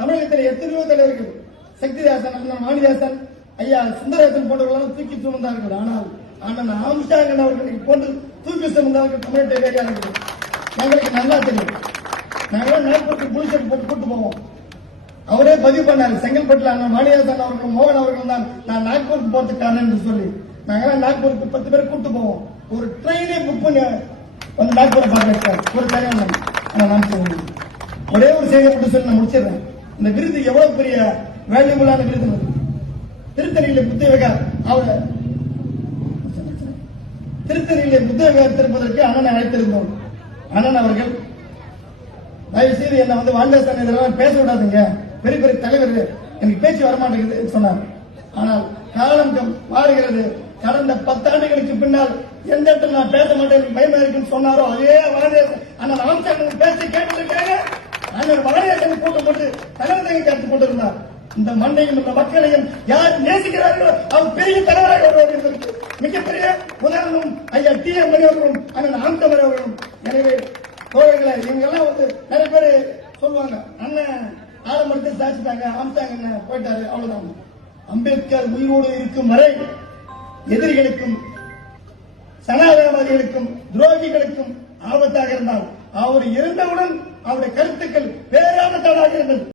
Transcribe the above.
தமிழகத்தில் எத்தனையோ தலைவர்கள் சக்திதாசன், அண்ணன் வாணிதாசன், ஐயா சுந்தரேசன் போன்றவர்களால் தூக்கி சுமந்தார்கள். ஆனால் அண்ணன் ஆம்ஸ்டாங் அவர்களை போன்று தூக்கி சுமந்தார்கள் தமிழக வேலையாளர்கள். எங்களுக்கு நல்லா தெரியும். நாங்களாம் நாட்புறத்துக்கு புலிசெட் போட்டு கூட்டு போவோம். அவரே பதிவு பண்ணாரு, செங்கல்பட்டுல அண்ணன் வாணிதாசன் அவர்களும் மோகன் அவர்களும் தான் நான் நாக்பூருக்கு போறதுக்கு காரணம் என்று சொல்லி. நாங்களாம் நாக்பூருக்கு 10 பேர் கூட்டு போவோம். ஒரு ட்ரெயினே புக் பண்ணி வந்து நாக்பூரை பார்க்க ஒரு தலைவன். ஒரே ஒரு செய்தி மட்டும் சொல்லி நான் முடிச்சிடுறேன். இந்த விருது எவ்வளவு பெரிய வேல்யூபிளான விருது. திருத்தணியில புத்தக திருத்தணியில புத்தக திறப்பதற்கு அண்ணனை அழைத்திருந்தோம். அண்ணன் அவர்கள் தயவு செய்து என்ன வந்து வாண்டேசன் இதெல்லாம் பேச விடாதுங்க, பெரிய பெரிய தலைவர் எனக்கு பேச்சு வரமாட்டேங்குது சொன்னார். ஆனால் காலம் மாறுகிறது. கடந்த 10 ஆண்டுகளுக்கு பின்னால் எந்த இடத்துல நான் பேச மாட்டேன் பயமா இருக்குன்னு சொன்னாரோ அதே வாண்டேசன் அண்ணன் ஆம்ஸ்டாங் பேசி கேட்டிருக்காங்க. அண்ணன் வாண்டேசன் கூட்டம் போட்டு தலைவர்கள் கருத்து கொண்டிருந்தார். இந்த மண்ணையும் இந்த மக்களையும் யார் நேசிக்கிறார்களோ அவர் பெரிய தலைவராக வருவார்கள். மிகப்பெரிய உதாரணம் ஐயா டி.எம். மணி அவர்களும் அண்ணன் ஆம்ஸ்டாங் அவர்களும். எனவே தோழர்களை இவங்க எல்லாம் வந்து நிறைய பேர் சொல்லுவாங்க, அண்ணன் ஆலமரத்தை சாச்சிட்டாங்க, ஆம்ஸ்டாங் போயிட்டாரு, அவ்வளவுதான். அம்பேத்கர் உயிரோடு இருக்கும் வரை எதிரிகளுக்கும் சனாதனவாதிகளுக்கும் துரோகிகளுக்கும் ஆபத்தாக இருந்தால் அவர் இருந்தவுடன் அவருடைய கருத்துக்கள் பேராபத்தானாக இருந்தது.